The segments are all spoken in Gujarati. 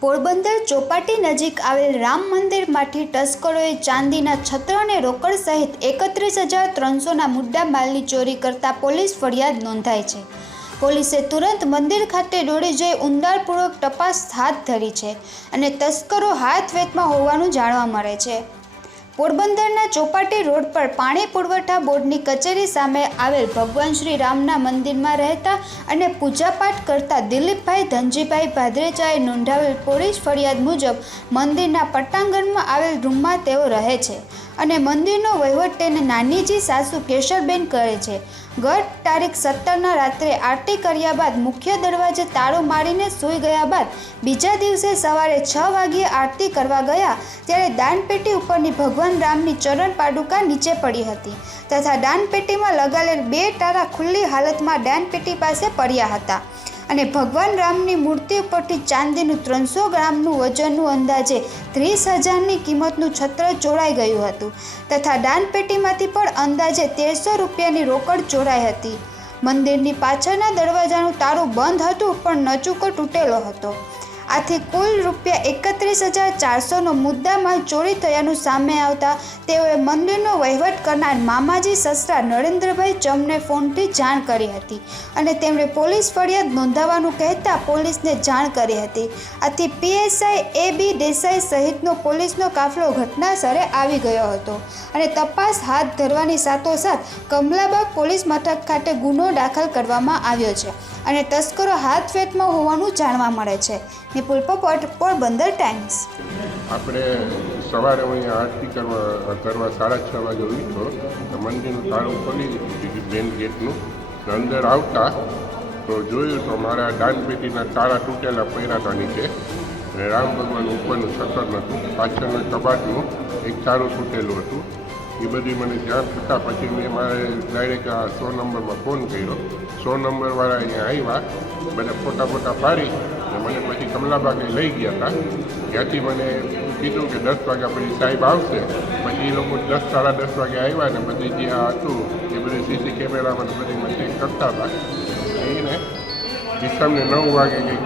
પોરબંદર ચોપાટી નજીક આવેલ રામ મંદિરમાંથી તસ્કરોએ ચાંદીના છત્ર અને રોકડ સહિત એકત્રીસ હજાર ત્રણસોના મુદ્દા માલની ચોરી કરતા પોલીસ ફરિયાદ નોંધાઈ છે. પોલીસે તુરંત મંદિર ખાતે દોડી જઈ ઊંડાણપૂર્વક તપાસ હાથ ધરી છે અને તસ્કરો હાથ વેતમાં હોવાનું જાણવા મળે છે. પોરબંદરના ચોપાટી રોડ પર પાણી પુરવઠા બોર્ડની કચેરી સામે આવેલ ભગવાન શ્રી રામના મંદિરમાં રહેતા અને પૂજાપાઠ કરતા દિલીપભાઈ ધનજીભાઈ ભાદરેજાએ નોંધાવેલ પોલીસ ફરિયાદ મુજબ મંદિરના પટ્ટાંગણમાં આવેલ રૂમમાં તેઓ રહે છે. અને મંદિરનો વહીવટ તેને નાનીજી સાસુ કેશરબેન કરે છે. ગત તારીખ સત્તરના રાત્રે આરતી કર્યા બાદ મુખ્ય દરવાજે તાળો મારીને સૂઈ ગયા બાદ બીજા દિવસે સવારે છ વાગ્યે આરતી કરવા ગયા ત્યારે દાનપેટી ઉપરની ભગવાન રામની ચરણ પાડુકા નીચે પડી હતી તથા દાનપેટીમાં લગાડેલ બે તારા ખુલ્લી હાલતમાં દાનપેટી પાસે પડ્યા હતા. અને ભગવાન રામની મૂર્તિ ઉપરથી ચાંદીનું ત્રણસો ગ્રામનું વજનનું અંદાજે ત્રીસ હજારની કિંમતનું છત્ર ચોરાઈ ગયું હતું તથા દાનપેટીમાંથી પણ અંદાજે તેરસો રૂપિયાની રોકડ ચોરાઈ હતી. મંદિરની પાછળના દરવાજાનું તારું બંધ હતું પણ નચુકો તૂટેલો હતો. આથી કુલ રૂપિયા એકત્રીસ હજાર ચારસોનો મુદ્દામાં ચોરી થયાનું સામે આવતા તેઓએ મંદિરનો વહીવટ કરનાર મામાજી સસરા નરેન્દ્રભાઈ ચમને ફોનથી જાણ કરી હતી અને તેમણે પોલીસ ફરિયાદ નોંધાવવાનું કહેતા પોલીસને જાણ કરી હતી. આથી પીએસઆઈ એ બી દેસાઈ સહિતનો પોલીસનો કાફલો ઘટનાસ્થળે આવી ગયો હતો અને તપાસ હાથ ધરવાની સાથોસાથ કમલાબાગ પોલીસ મથક ખાતે ગુનો દાખલ કરવામાં આવ્યો છે. અને તસ્કરો હાથ વેતમાં હોવાનું જાણવા મળે છે. નિપુલ પોપટ પોરબંદર ટાઈમ્સ. આપણે સવારે અહીંયા આરતી કરવા કરવા સાડા છ વાગે ઉઠો તો મંદિરનું તાળું ખોલી દીધું મેન ગેટનું. અંદર આવતા તો જોયું તો મારા દાનપેટીના તાળા તૂટેલા પડ્યા હતા નીચે. અને રામ ભગવાન ઉપરનું સતર નહોતું, પાછળના કબાટનું એક તારું તૂટેલું હતું. એ બધી મને જાણ થતાં પછી મેં મારે ડાયરેક્ટ આ સો નંબરમાં ફોન કર્યો. સો નંબરવાળા અહીંયા આવ્યા બધા ફોટા ફોટા પાડી અને મને પછી કમલાબાગે લઈ ગયા હતા. ત્યાંથી મને કીધું કે દસ વાગ્યા પછી સાહેબ આવશે. પછી એ લોકો દસ સાડા દસ વાગે આવ્યા ને બધી જે આ હતું એ બધી સીસી કેમેરામાં બધી મને ચેક કરતા હતા. એને ઈસમને નવ વાગે કંઈક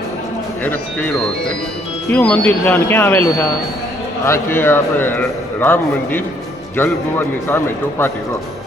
એરેસ્ટ કર્યો હશે. કયું મંદિર છે અને ક્યાં આવેલું છે? આ છે આપણે રામ મંદિર. જલભુવનની સામે ચોપાટી રોડ.